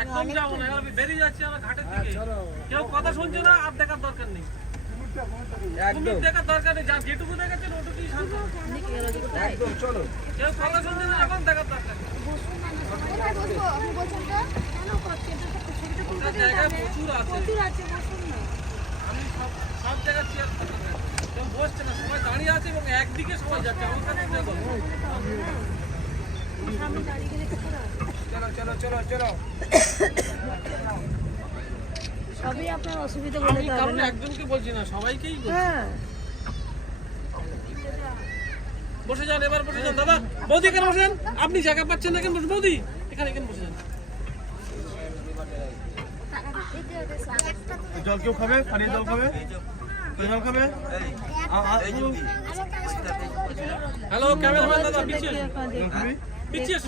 একদম যাবো না, বেরিয়ে যাচ্ছি আমরা ঘাটের দিকে। কেউ কথা শুনছে না, আর দেখার দরকার নেই। দেখার দরকার নেই, যা যেটুকু দেখাচ্ছেন ওটুকুই শান্ত। একদম চলো। কেউ কথা শুনছে না, এখন দেখার দরকার নেই। জায়গায় প্রচুর আছে, আমি সব জায়গায় চেয়ার ফাঁকা। কেউ বসছে না, সবাই দাঁড়িয়ে আছে এবং একদিকে সবাই যাচ্ছে। আমার কাছে চলো চলো চলো চলো। সবই আপনার অসুবিধা আমি বলে কারণ একজনকে বলছি না, সবাইকেই বলছি। হ্যাঁ বসে যান, এবার বসে যান। দাদা বৌদি এখানে বসে যান, আপনি জায়গা পাচ্ছেন না কেন? বসে বৌদি এখানে বসে যান। জল কেউ খাবে? পানীয় জল খাবে? জল খাবে? হ্যালো ক্যামেরাম্যান দাদা, পিছিয়ে জল খাবি? পিছিয়ে